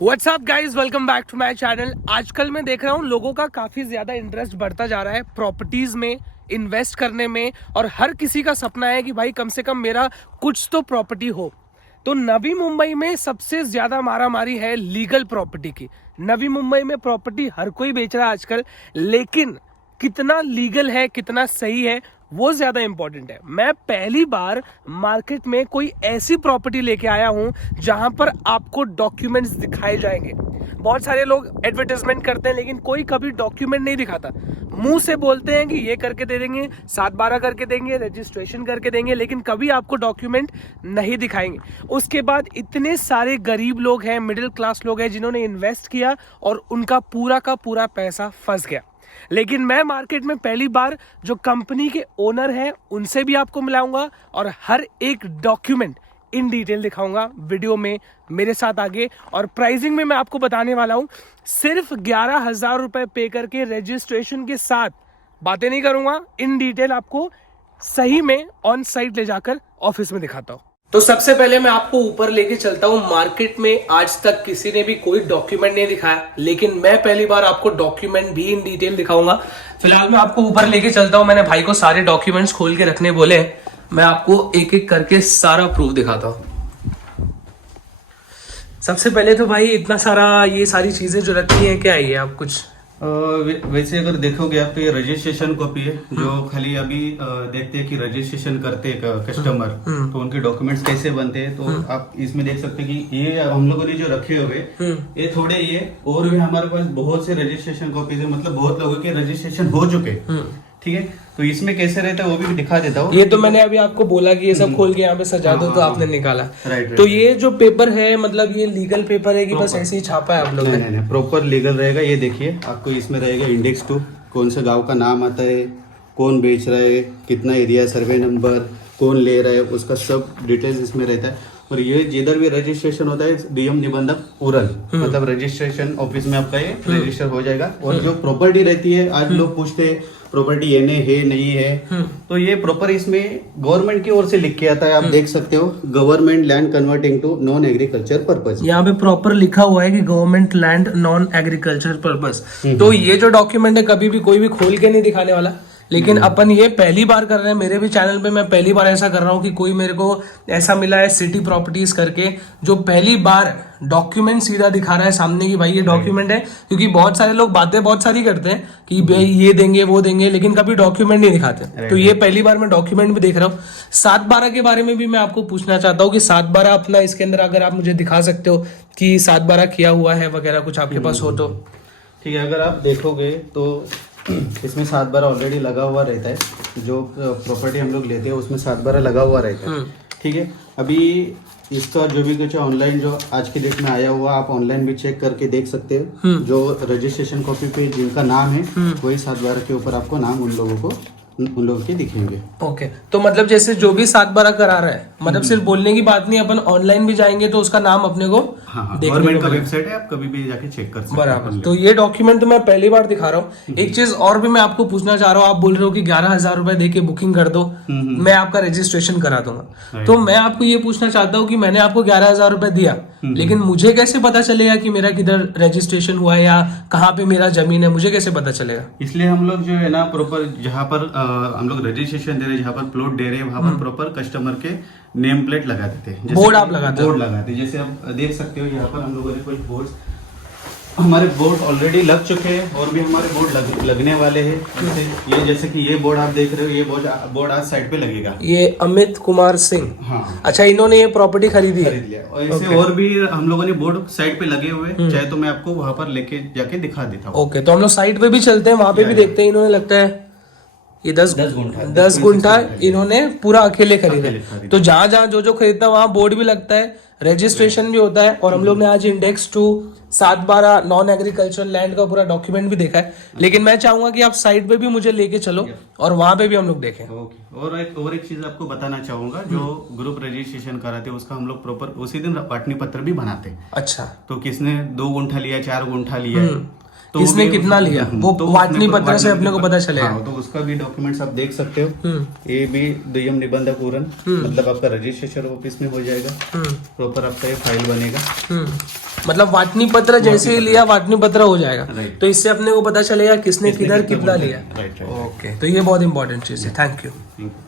WhatsApp guys, welcome back to my channel. आजकल मैं देख रहा हूँ लोगों का काफ़ी ज़्यादा इंटरेस्ट बढ़ता जा रहा है प्रॉपर्टीज़ में इन्वेस्ट करने में, और हर किसी का सपना है कि भाई कम से कम मेरा कुछ तो प्रॉपर्टी हो। तो नवी मुंबई में सबसे ज़्यादा मारामारी है लीगल प्रॉपर्टी की। नवी मुंबई में प्रॉपर्टी हर कोई बेच रहा है आजकल, लेकिन कितना लीगल है, कितना सही है, वो ज़्यादा इंपॉर्टेंट है। मैं पहली बार मार्केट में कोई ऐसी प्रॉपर्टी लेके आया हूं जहां पर आपको डॉक्यूमेंट्स दिखाए जाएंगे। बहुत सारे लोग एडवर्टाइजमेंट करते हैं, लेकिन कोई कभी डॉक्यूमेंट नहीं दिखाता। मुंह से बोलते हैं कि ये करके दे देंगे, 7/12 करके देंगे, रजिस्ट्रेशन करके देंगे, लेकिन कभी आपको डॉक्यूमेंट नहीं दिखाएंगे। उसके बाद इतने सारे गरीब लोग हैं, मिडिल क्लास लोग हैं, जिन्होंने इन्वेस्ट किया और उनका पूरा का पूरा पैसा फंस गया। लेकिन मैं मार्केट में पहली बार जो कंपनी के ओनर हैं उनसे भी आपको मिलाऊंगा और हर एक डॉक्यूमेंट इन डिटेल दिखाऊंगा वीडियो में मेरे साथ आगे। और प्राइसिंग में मैं आपको बताने वाला हूं, सिर्फ 11,000 रुपए पे करके रजिस्ट्रेशन के साथ बातें नहीं करूंगा, इन डिटेल आपको सही में ऑन साइट ले जाकर ऑफिस में दिखाता हूं। तो सबसे पहले मैं आपको ऊपर लेके चलता हूं। मार्केट में आज तक किसी ने भी कोई डॉक्यूमेंट नहीं दिखाया, लेकिन मैं पहली बार आपको डॉक्यूमेंट भी इन डिटेल दिखाऊंगा। फिलहाल मैं आपको ऊपर लेके चलता हूं। मैंने भाई को सारे डॉक्यूमेंट्स खोल के रखने बोले हैं। मैं आपको एक एक करके सारा प्रूफ दिखाता हूं। सबसे पहले तो भाई इतना सारा ये सारी चीजें जो रखी हैं, क्या है ये? आप कुछ वैसे अगर देखोगे आप तो ये रजिस्ट्रेशन कॉपी है, जो खाली अभी देखते हैं कि रजिस्ट्रेशन करते हैं कस्टमर, तो उनके डॉक्यूमेंट्स कैसे बनते हैं। तो आप इसमें देख सकते हैं कि ये हम लोगों ने जो रखे हुए ये थोड़े ये, और भी हमारे पास बहुत से रजिस्ट्रेशन कॉपीज है, मतलब बहुत लोगों के रजिस्ट्रेशन हो चुके। ठीक है, तो इसमें कैसे रहता है वो भी दिखा देता हूँ। ये तो मैंने अभी आपको बोला कि ये सब खोल के यहाँ पे सजा दो, तो आपने निकाला। राइट। तो ये जो पेपर है, मतलब ये लीगल पेपर है कि बस ऐसे ही छापा है आप लोग ने? नहीं, प्रॉपर लीगल रहेगा। ये देखिए, आपको इसमें रहेगा इंडेक्स 2, कौन सा गांव का नाम आता है, कौन बेच रहा है, कितना एरिया, सर्वे नंबर, कौन ले रहा है, उसका सब डिटेल्स इसमें रहता है। और ये जिधर भी रजिस्ट्रेशन होता है डीएम निबंधक उरल, मतलब रजिस्ट्रेशन ऑफिस में आपका ये रजिस्टर हो जाएगा। और जो प्रॉपर्टी रहती है, आज लोग पूछते हैं प्रॉपर्टी एनए है नहीं है, तो ये प्रॉपर इसमें गवर्नमेंट की ओर से लिख के आता है। आप देख सकते हो, government land converting to non agriculture purpose. यहाँ पे प्रॉपर लिखा हुआ है कि government land non agriculture purpose. तो ये जो डॉक्यूमेंट है कभी भी कोई भी खोल के नहीं दिखाने वाला, लेकिन अपन ये पहली बार कर रहे हैं। मेरे भी चैनल पे मैं पहली बार ऐसा कर रहा हूँ कि कोई मेरे को ऐसा मिला है सिटी प्रॉपर्टीज करके, जो पहली बार डॉक्यूमेंट सीधा दिखा रहा है सामने कि भाई ये डॉक्यूमेंट है। क्योंकि बहुत सारे लोग बातें बहुत सारी करते हैं कि भाई ये देंगे वो देंगे, लेकिन कभी डॉक्यूमेंट नहीं दिखाते। तो ये पहली बार मैं डॉक्यूमेंट भी देख रहा हूँ। 7/12 के बारे में भी मैं आपको पूछना चाहता हूँ कि 7/12 अपना इसके अंदर अगर आप मुझे दिखा सकते हो कि 7/12 किया हुआ है वगैरह, कुछ आपके पास हो तो। ठीक है, अगर आप देखोगे तो इसमें 7/12 ऑलरेडी लगा हुआ रहता है। जो प्रॉपर्टी हम लोग लेते हैं उसमें 7/12 लगा हुआ रहता है। ठीक है, अभी इसका जो भी कुछ ऑनलाइन जो आज की डेट में आया हुआ, आप ऑनलाइन भी चेक करके देख सकते हो। जो रजिस्ट्रेशन कॉपी पे जिनका नाम है, वही 7/12 के ऊपर आपको नाम उन लोगों के दिखेंगे। ओके, तो मतलब जैसे जो भी 7/12 करा रहा है, मतलब सिर्फ बोलने की बात नहीं, अपन ऑनलाइन भी जाएंगे तो उसका नाम अपने को गवर्नमेंट का वेबसाइट है, आप कभी भी जाके चेक कर सकते हैं। बराबर। तो ये डॉक्यूमेंट तो मैं पहली बार दिखा रहा हूँ। एक चीज और भी मैं आपको पूछना चाह रहा हूँ, आप बोल रहे हो कि 11,000 रुपए देके बुकिंग कर दो, मैं आपका रजिस्ट्रेशन करा दूंगा। तो मैं आपको ये पूछना चाहता हूँ कि मैंने आपको 11,000 रुपए दिया, लेकिन मुझे कैसे पता चलेगा कि मेरा किधर रजिस्ट्रेशन हुआ है या कहाँ पे मेरा जमीन है? मुझे कैसे पता चलेगा? इसलिए हम लोग जो है ना, प्रॉपर जहाँ पर हम लोग रजिस्ट्रेशन दे रहे हैं, जहाँ पर प्लॉट दे रहे हैं, वहाँ पर प्रॉपर कस्टमर के नेम प्लेट लगा देते हैं। बोर्ड आप लगाते हो? बोर्ड लगाते हैं। जैसे आप देख सकते हो, यहाँ पर हम लोगों ने कुछ बोर्ड, हमारे बोर्ड ऑलरेडी लग चुके हैं और भी हमारे बोर्ड लगने वाले हैं। जैसे कि ये बोर्ड आप देख रहे हो, ये बोर्ड आज साइड पे लगेगा। ये अमित कुमार सिंह। हाँ, अच्छा, इन्होंने ये प्रॉपर्टी खरीद लिया। और ऐसे और भी हम लोगों ने बोर्ड साइड पे लगे हुए, चाहे तो मैं आपको वहाँ पर लेके जाके दिखा देता हूँ। ओके, तो हम लोग साइड पे भी चलते हैं, वहां पे भी देखते हैं। इन्होंने लगता है ये 10 गुंठा इन्होंने पूरा अकेले खरीदा। तो जहां जहां जो खरीदता है वहां बोर्ड भी लगता है, रजिस्ट्रेशन भी होता है। और हम लोग ने आज इंडेक्स 2 7/12 नॉन एग्रीकल्चरल लैंड का पूरा डॉक्यूमेंट भी देखा है। लेकिन मैं चाहूंगा कि आप साइड पे भी मुझे लेके चलो और वहां पे भी हम लोग देखें। ओके, और एक चीज आपको बताना चाहूंगा, जो ग्रुप रजिस्ट्रेशन कराते हैं उसका हम लोग प्रॉपर उसी दिन पाटनी पत्र भी बनाते हैं। अच्छा, तो किसने 2 गुंठा लिया, 4 गुंठा लिया, तो इसने भी- कितना लिया वो तो वाटनी उसमें पत्र से वाटनी अपने को पत्र- पता चलेगा। हाँ, तो उसका भी डॉक्यूमेंट्स आप देख सकते हो। ये भी दुय्यम निबंधक पूरन, मतलब आपका रजिस्ट्रेशन ऑफिस में हो जाएगा, प्रॉपर आपका ये फाइल बनेगा। मतलब वाटनी पत्र जैसे ही लिया वाटनी पत्र हो जाएगा, राइट। तो इससे अपने को पता चलेगा किसने किसने किधर कितना कितना वोट लिया। दिया। Right, right. ओके, तो ये बहुत इंपॉर्टेंट चीज है। Thank you. Thank you।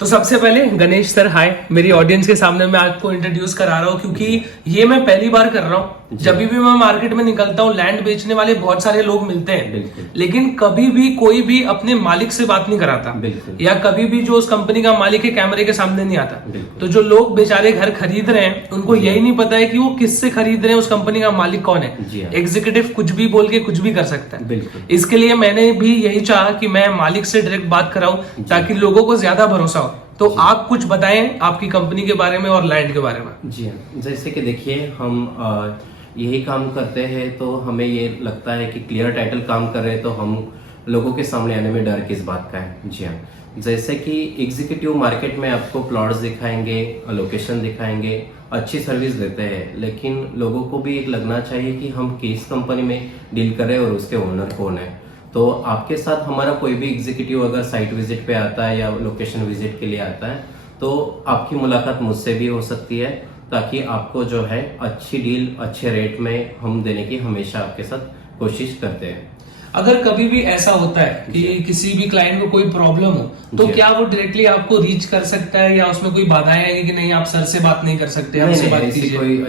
तो सबसे पहले गणेश सर हाय, मेरी ऑडियंस के सामने मैं आपको इंट्रोड्यूस करा रहा हूँ क्योंकि ये मैं पहली बार कर रहा हूँ। जब भी मैं मार्केट में निकलता हूँ लैंड बेचने वाले बहुत सारे लोग मिलते हैं, लेकिन कभी भी कोई भी अपने मालिक से बात नहीं कराता, या कभी भी जो उस कंपनी का मालिक है कैमरे के सामने नहीं आता। तो जो लोग बेचारे घर खरीद रहे हैं उनको यही नहीं पता है कि वो किससे खरीद रहे हैं, उस कंपनी का मालिक कौन है। एग्जीक्यूटिव कुछ भी बोल के कुछ भी कर सकता है। इसके लिए मैंने भी यही चाहा कि मैं मालिक से डायरेक्ट बात कराऊं ताकि लोगों को ज्यादा भरोसा हो। तो आप कुछ बताएं आपकी कंपनी के बारे में और लैंड के बारे में। जी हाँ, जैसे कि देखिए हम यही काम करते हैं तो हमें ये लगता है कि क्लियर टाइटल काम कर रहे हैं तो हम लोगों के सामने आने में डर किस बात का है। जी हाँ, जैसे कि एग्जीक्यूटिव मार्केट में आपको प्लॉट्स दिखाएंगे, लोकेशन दिखाएंगे, अच्छी सर्विस देते हैं, लेकिन लोगों को भी एक लगना चाहिए कि हम किस कंपनी में डील कर रहे हैं और उसके ओनर कौन है। तो आपके साथ हमारा कोई भी एग्जीक्यूटिव अगर साइट विजिट पे आता है या लोकेशन विजिट के लिए आता है तो आपकी मुलाकात मुझसे भी हो सकती है, ताकि आपको जो है अच्छी डील अच्छे रेट में हम देने की हमेशा आपके साथ कोशिश करते हैं। अगर कभी भी ऐसा होता है कि किसी भी क्लाइंट को कोई प्रॉब्लम हो तो क्या वो डायरेक्टली आपको रीच कर सकता है या उसमें कोई बाधाएं आएंगी कि नहीं आप सर से बात नहीं कर सकते? नहीं, बात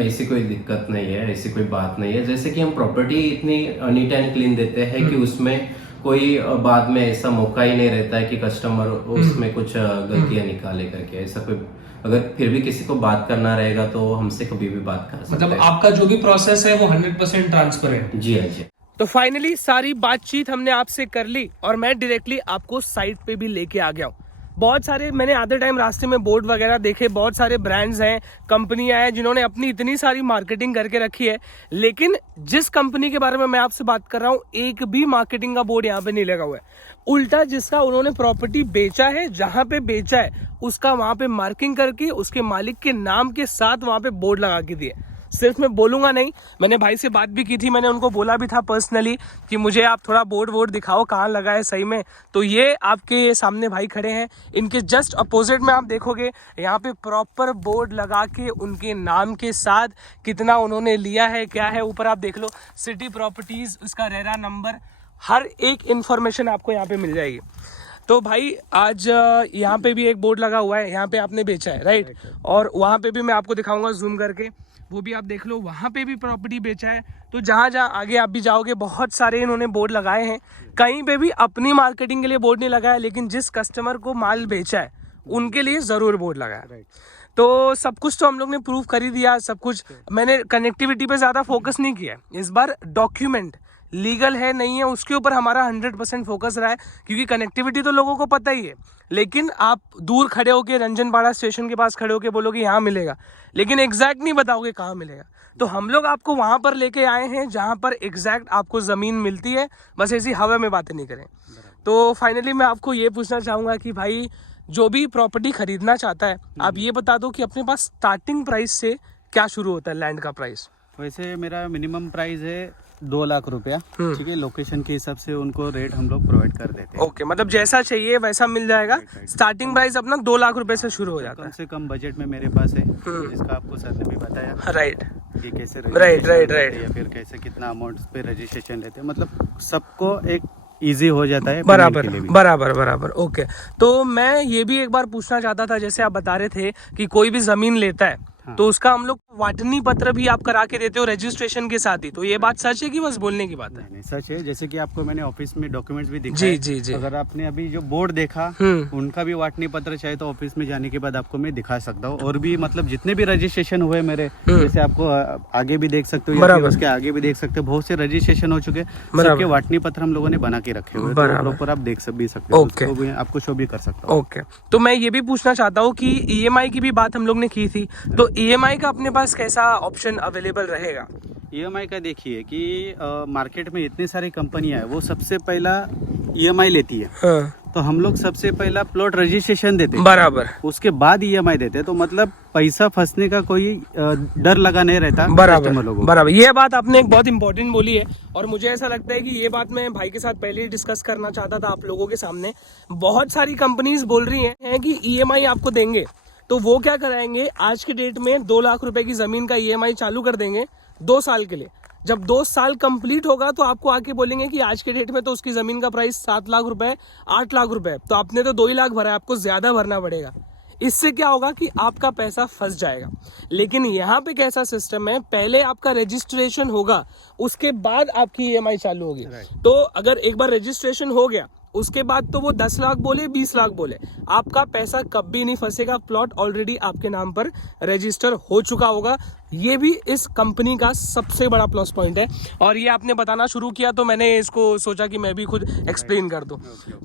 ऐसी कोई दिक्कत नहीं है, ऐसी कोई बात नहीं है। जैसे कि हम प्रॉपर्टी इतनी नीट एंड क्लीन देते हैं कि उसमें कोई बाद में ऐसा मौका ही नहीं रहता है कि कस्टमर उसमें कुछ गलतियां निकाले करके। ऐसा कोई अगर फिर भी किसी को बात करना रहेगा तो हमसे कभी भी बात कर सकते हैं। मतलब आपका जो भी प्रोसेस है वो 100% ट्रांसपेरेंट। जी हाँ जी। तो फाइनली सारी बातचीत हमने आपसे कर ली और मैं डायरेक्टली आपको साइट पे भी लेके आ गया हूँ। बहुत सारे मैंने आधे टाइम रास्ते में बोर्ड वगैरह देखे, बहुत सारे ब्रांड्स हैं, कंपनियां हैं जिन्होंने अपनी इतनी सारी मार्केटिंग करके रखी है, लेकिन जिस कंपनी के बारे में मैं आपसे बात कर रहा हूँ एक भी मार्केटिंग का बोर्ड यहाँ पे नहीं लगा हुआ है। उल्टा जिसका उन्होंने प्रॉपर्टी बेचा है, जहां पे बेचा है उसका वहां पे मार्किंग करके उसके मालिक के नाम के साथ वहां पे बोर्ड लगा के दिए। सिर्फ मैं बोलूंगा नहीं, मैंने भाई से बात भी की थी, मैंने उनको बोला भी था पर्सनली कि मुझे आप थोड़ा बोर्ड दिखाओ कहाँ लगा है सही में। तो ये आपके सामने भाई खड़े हैं, इनके जस्ट अपोजिट में आप देखोगे यहाँ पे प्रॉपर बोर्ड लगा के उनके नाम के साथ कितना उन्होंने लिया है क्या है, ऊपर आप देख लो सिटी प्रॉपर्टीज, उसका रेरा नंबर, हर एक इंफॉर्मेशन आपको यहाँ पे मिल जाएगी। तो भाई आज यहाँ पे भी एक बोर्ड लगा हुआ है, यहाँ पे आपने बेचा है राइट, और वहाँ पे भी मैं आपको दिखाऊंगा जूम करके, वो भी आप देख लो, वहाँ पे भी प्रॉपर्टी बेचा है। तो जहाँ जहाँ आगे आप भी जाओगे बहुत सारे इन्होंने बोर्ड लगाए हैं, कहीं पे भी अपनी मार्केटिंग के लिए बोर्ड नहीं लगाया, लेकिन जिस कस्टमर को माल बेचा है उनके लिए जरूर बोर्ड लगाया। तो सब कुछ तो हम लोग ने प्रूव कर ही दिया, सब कुछ। मैंने कनेक्टिविटी पे ज़्यादा फोकस नहीं किया इस बार, डॉक्यूमेंट लीगल है नहीं है उसके ऊपर हमारा 100% फोकस रहा है, क्योंकि कनेक्टिविटी तो लोगों को पता ही है, लेकिन आप दूर खड़े होके रंजनपाड़ा स्टेशन के पास खड़े होके बोलोगे यहाँ मिलेगा, लेकिन एग्जैक्ट नहीं बताओगे कहाँ मिलेगा। तो हम लोग आपको वहाँ पर लेके आए हैं जहाँ पर एग्जैक्ट आपको ज़मीन मिलती है, बस ऐसी हवा में बातें नहीं करें। तो फाइनली मैं आपको ये पूछना चाहूँगा कि भाई जो भी प्रॉपर्टी खरीदना चाहता है आप ये बता दो कि अपने पास स्टार्टिंग प्राइस से क्या शुरू होता है लैंड का प्राइस? वैसे मेरा मिनिमम प्राइस है 2 लाख रुपया, ठीक है। लोकेशन के हिसाब से उनको रेट हम लोग प्रोवाइड कर देते हैं। ओके, मतलब जैसा चाहिए वैसा मिल जाएगा। स्टार्टिंग प्राइस अपना 2 लाख रुपए से शुरू हो जाता है। कम से कम बजट में मेरे पास है, जिसका आपको सर ने भी बताया राइट कि कैसे राइट या फिर कैसे कितना अमाउंट पे रजिस्ट्रेशन लेते हैं, मतलब सबको एक इजी हो जाता है बराबर के लिए भी। बराबर। ओके, तो मैं ये भी एक बार पूछना चाहता था, जैसे आप बता रहे थे कि कोई भी जमीन लेता है तो उसका हम लोग वाटनी पत्र भी आप करा के देते हो रजिस्ट्रेशन के साथ ही, तो ये बात सच है कि बस बोलने की बात है? नहीं, सच है। जैसे कि आपको मैंने ऑफिस में डॉक्यूमेंट्स भी दिखाए। जी। अगर आपने अभी जो बोर्ड देखा उनका भी वाटनी पत्र चाहे तो ऑफिस में जाने के बाद आपको मैं दिखा सकता हूँ। और भी मतलब जितने भी रजिस्ट्रेशन हुए मेरे, जैसे आपको आगे भी देख सकते हो या फिर उसके आगे भी देख सकते हो, बहुत से रजिस्ट्रेशन हो चुके, सबके वाटनी पत्र हम लोगों ने बना के रखे हुए, प्रॉपर आप देख भी सकते हो, आपको शो भी कर सकता हूँ। ओके, तो मैं ये भी पूछना चाहता हूँ कि EMI की भी बात हम लोग ने की थी, तो EMI का अपने पास कैसा ऑप्शन अवेलेबल रहेगा? EMI का देखिए कि मार्केट में इतनी सारी कंपनियां है, वो सबसे पहला EMI लेती है, हाँ, तो हम लोग सबसे पहला प्लॉट रजिस्ट्रेशन देते हैं, बराबर उसके बाद EMI देते हैं। तो मतलब पैसा फंसने का कोई डर लगा नहीं रहता बराबर कस्टमर लोगों को। बराबर। ये बात आपने एक बहुत इंपॉर्टेंट बोली है और मुझे ऐसा लगता है कि ये बात मैं भाई के साथ पहले ही डिस्कस करना चाहता था आप लोगों के सामने। बहुत सारी कंपनीज बोल रही हैं कि EMI आपको देंगे, तो वो क्या कराएंगे, आज की डेट में 2 लाख रुपए की जमीन का EMI चालू कर देंगे 2 साल के लिए। जब 2 साल कंप्लीट होगा तो आपको आके बोलेंगे कि आज के डेट में तो उसकी जमीन का प्राइस 7 लाख रुपए, 8 लाख रुपए, तो आपने तो 2 ही लाख भरा है, आपको ज्यादा भरना पड़ेगा। इससे क्या होगा कि आपका पैसा फंस जाएगा। लेकिन यहाँ पे कैसा सिस्टम है, पहले आपका रजिस्ट्रेशन होगा, उसके बाद आपकी EMI चालू होगी। तो अगर एक बार रजिस्ट्रेशन हो गया, उसके बाद तो वो 10 लाख बोले 20 लाख बोले, आपका पैसा कभी नहीं फंसेगा। प्लॉट ऑलरेडी आपके नाम पर रजिस्टर हो चुका होगा। ये भी इस कंपनी का सबसे बड़ा प्लस पॉइंट है। और ये आपने बताना शुरू किया तो मैंने इसको सोचा कि मैं भी खुद एक्सप्लेन कर दूं।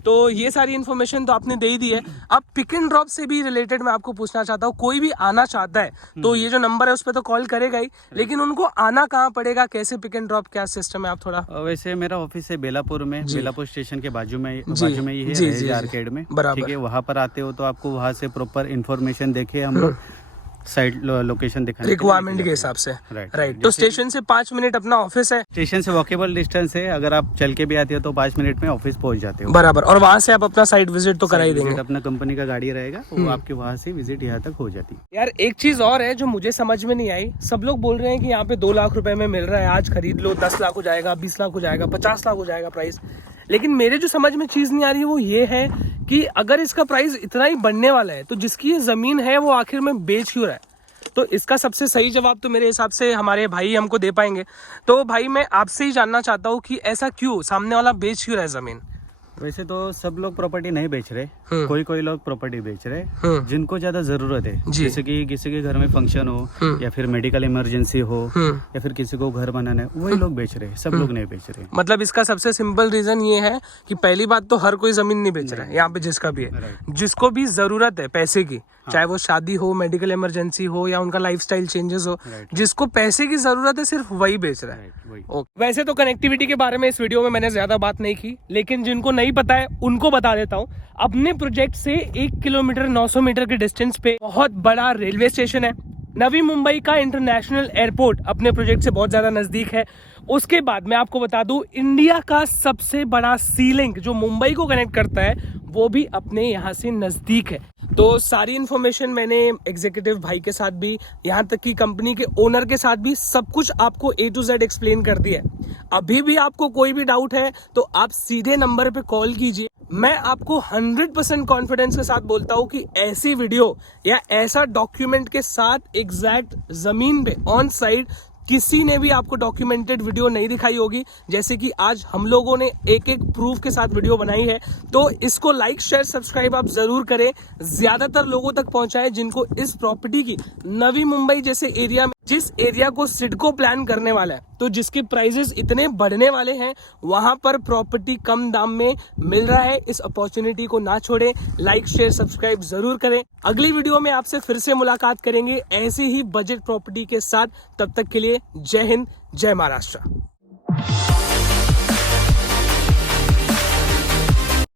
तो ये सारी इन्फॉर्मेशन तो आपने दे ही दी है। अब पिक एंड ड्रॉप से भी रिलेटेड मैं आपको पूछना चाहता हूँ, कोई भी आना चाहता है तो ये जो नंबर है उस पर तो कॉल करेगा ही, लेकिन उनको आना कहाँ पड़ेगा, कैसे पिक एंड ड्रॉप, क्या सिस्टम है, आप थोड़ा। वैसे मेरा ऑफिस है बेलापुर में, बेलापुर स्टेशन के बाजू में ही है, जी, रहेज जी, आर्केड में, बराबर। ठीक है। वहाँ पर आते हो तो आपको वहाँ से प्रॉपर इन्फॉर्मेशन देके हम लोग साइट लोकेशन दिखाने रिक्वायरमेंट के हिसाब से, राइट। तो स्टेशन से 5 मिनट अपना ऑफिस है, स्टेशन से वॉकेबल डिस्टेंस है। अगर आप चल के भी आते हो तो 5 मिनट में ऑफिस पहुंच जाते हो, बराबर। और वहां से आप अपना साइट विजिट तो करा ही देंगे। अपना कंपनी का गाड़ी रहेगा, वो आपके वहाँ से विजिट यहाँ तक हो जाती है। यार एक चीज और है जो मुझे समझ में नहीं आई, सब लोग बोल रहे हैं कि यहाँ पे 2 लाख रुपए में मिल रहा है, आज खरीद लो, 10 लाख हो जाएगा, 20 लाख हो जाएगा, 50 लाख हो जाएगा प्राइस। लेकिन मेरे जो समझ में चीज नहीं आ रही है वो ये है कि अगर इसका प्राइस इतना ही बढ़ने वाला है तो जिसकी ये जमीन है वो आखिर में बेच क्यों रहा है। तो इसका सबसे सही जवाब तो मेरे हिसाब से हमारे भाई हमको दे पाएंगे। तो भाई मैं आपसे ही जानना चाहता हूँ कि ऐसा क्यों, सामने वाला बेच क्यों रहा है जमीन। वैसे तो सब लोग प्रॉपर्टी नहीं बेच रहे, कोई लोग प्रॉपर्टी बेच रहे, जिनको ज्यादा जरूरत है, जैसे कि किसी के घर में फंक्शन हो या फिर मेडिकल इमरजेंसी हो या फिर किसी को घर बनाना है, वही लोग बेच रहे, सब लोग नहीं बेच रहे। मतलब इसका सबसे सिंपल रीजन ये है कि पहली बात तो हर कोई जमीन नहीं बेच रहा है यहाँ पे, जिसका भी है, जिसको भी जरूरत है पैसे की, चाहे वो शादी हो, मेडिकल इमरजेंसी हो या उनका लाइफस्टाइल चेंजेस हो, जिसको पैसे की जरूरत है सिर्फ वही बेच रहा है। वैसे तो कनेक्टिविटी के बारे में इस वीडियो में मैंने ज्यादा बात नहीं की, लेकिन जिनको नहीं पता है उनको बता देता हूँ। अपने प्रोजेक्ट से 1 किलोमीटर 900 मीटर के डिस्टेंस पे बहुत बड़ा रेलवे स्टेशन है। नवी मुंबई का इंटरनेशनल एयरपोर्ट अपने प्रोजेक्ट से बहुत ज्यादा नजदीक है। उसके बाद मैं आपको बता दूं, इंडिया का सबसे बड़ा सी लिंक जो मुंबई को कनेक्ट करता है वो भी अपने यहाँ से नजदीक है। तो सारी इन्फॉर्मेशन मैंने एग्जीक्यूटिव भाई के साथ भी, यहाँ तक कि कंपनी के ओनर के साथ भी सब कुछ आपको A to Z एक्सप्लेन कर दिया है। अभी भी आपको कोई भी डाउट है तो आप सीधे नंबर पे कॉल कीजिए। मैं आपको 100% कॉन्फिडेंस के साथ बोलता हूँ कि ऐसी वीडियो या ऐसा डॉक्यूमेंट के साथ एग्जैक्ट जमीन पे ऑन साइट किसी ने भी आपको डॉक्यूमेंटेड वीडियो नहीं दिखाई होगी, जैसे कि आज हम लोगों ने एक एक प्रूफ के साथ वीडियो बनाई है। तो इसको लाइक शेयर सब्सक्राइब आप जरूर करें, ज्यादातर लोगों तक पहुंचाएं जिनको इस प्रॉपर्टी की, नवी मुंबई जैसे एरिया में, जिस एरिया को सिडको प्लान करने वाला है, तो जिसके प्राइसेस इतने बढ़ने वाले हैं, वहां पर प्रॉपर्टी कम दाम में मिल रहा है। इस अपॉर्चुनिटी को ना छोड़ें, लाइक शेयर सब्सक्राइब जरूर करें। अगली वीडियो में आपसे फिर से मुलाकात करेंगे ऐसे ही बजट प्रॉपर्टी के साथ। तब तक के लिए जय हिंद, जय महाराष्ट्र।